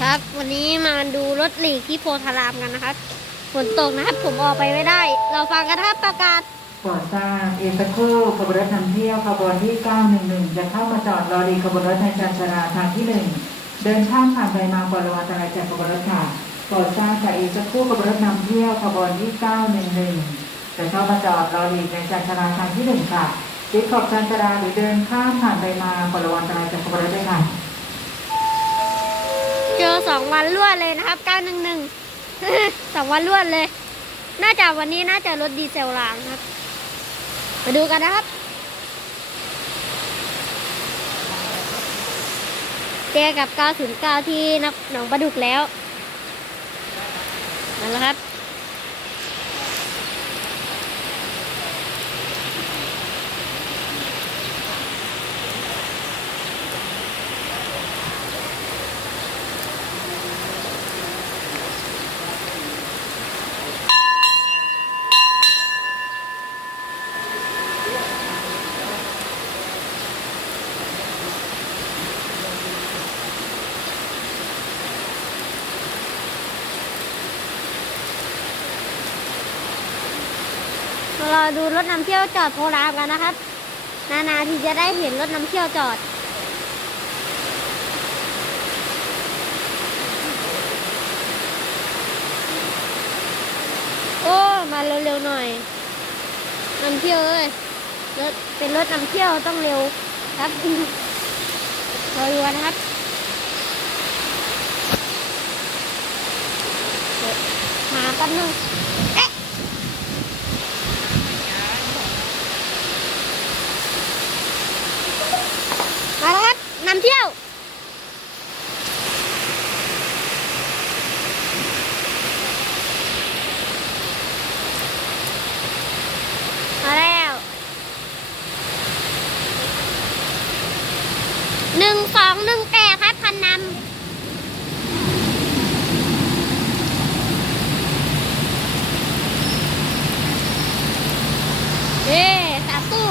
ครับ วันนี้มาดูรถหลีกที่โพธารามกันนะครับฝนตกนะครับผมออกไปไม่ได้ เราฟังกันนะครับประกาศก่อสร้างเอสโคขบวนรถนำเที่ยวขบวนที่ 911 จะเข้ามาจอดรอรีขบวนรถในจันทราทางที่ 1 เดินข้ามผ่านไปมาก่อนระวังอันตรายจากขบวนรถค่ะก่อสร้างจากเอสโคขบวนรถนำเที่ยวขบวนที่ 911 จะเข้ามาจอดรอรีในจันทราทางที่ 1 ค่ะติดขอบจันทราหรือเดินข้ามผ่านไปมาก่อนระวังอันตรายจากขบวนรถได้ค่ะ สองวันรวดเลยนะครับ911สองวันรวดเลย น่าจะวันนี้น่าจะรถดีเซลรางครับ มาดูกันนะครับเจอกับ 909 ที่นักหนองประดุกแล้วนั่นแหละครับ ราดูรถนำเที่ยวจอดโพรามกันนะครับ นานาที่จะได้เห็นรถนำเที่ยวจอด โอ้ มาเร็วๆหน่อยนำเที่ยวเอ้ยรถเป็นรถนำเที่ยวต้องเร็วครับรอดูนะครับมาแป๊บนึงเอ๊ะ มา แล้วครับนำเที่ยวมาแล้วหนึ่งสองหนึ่งแปดครับคันนำเย้สามตู้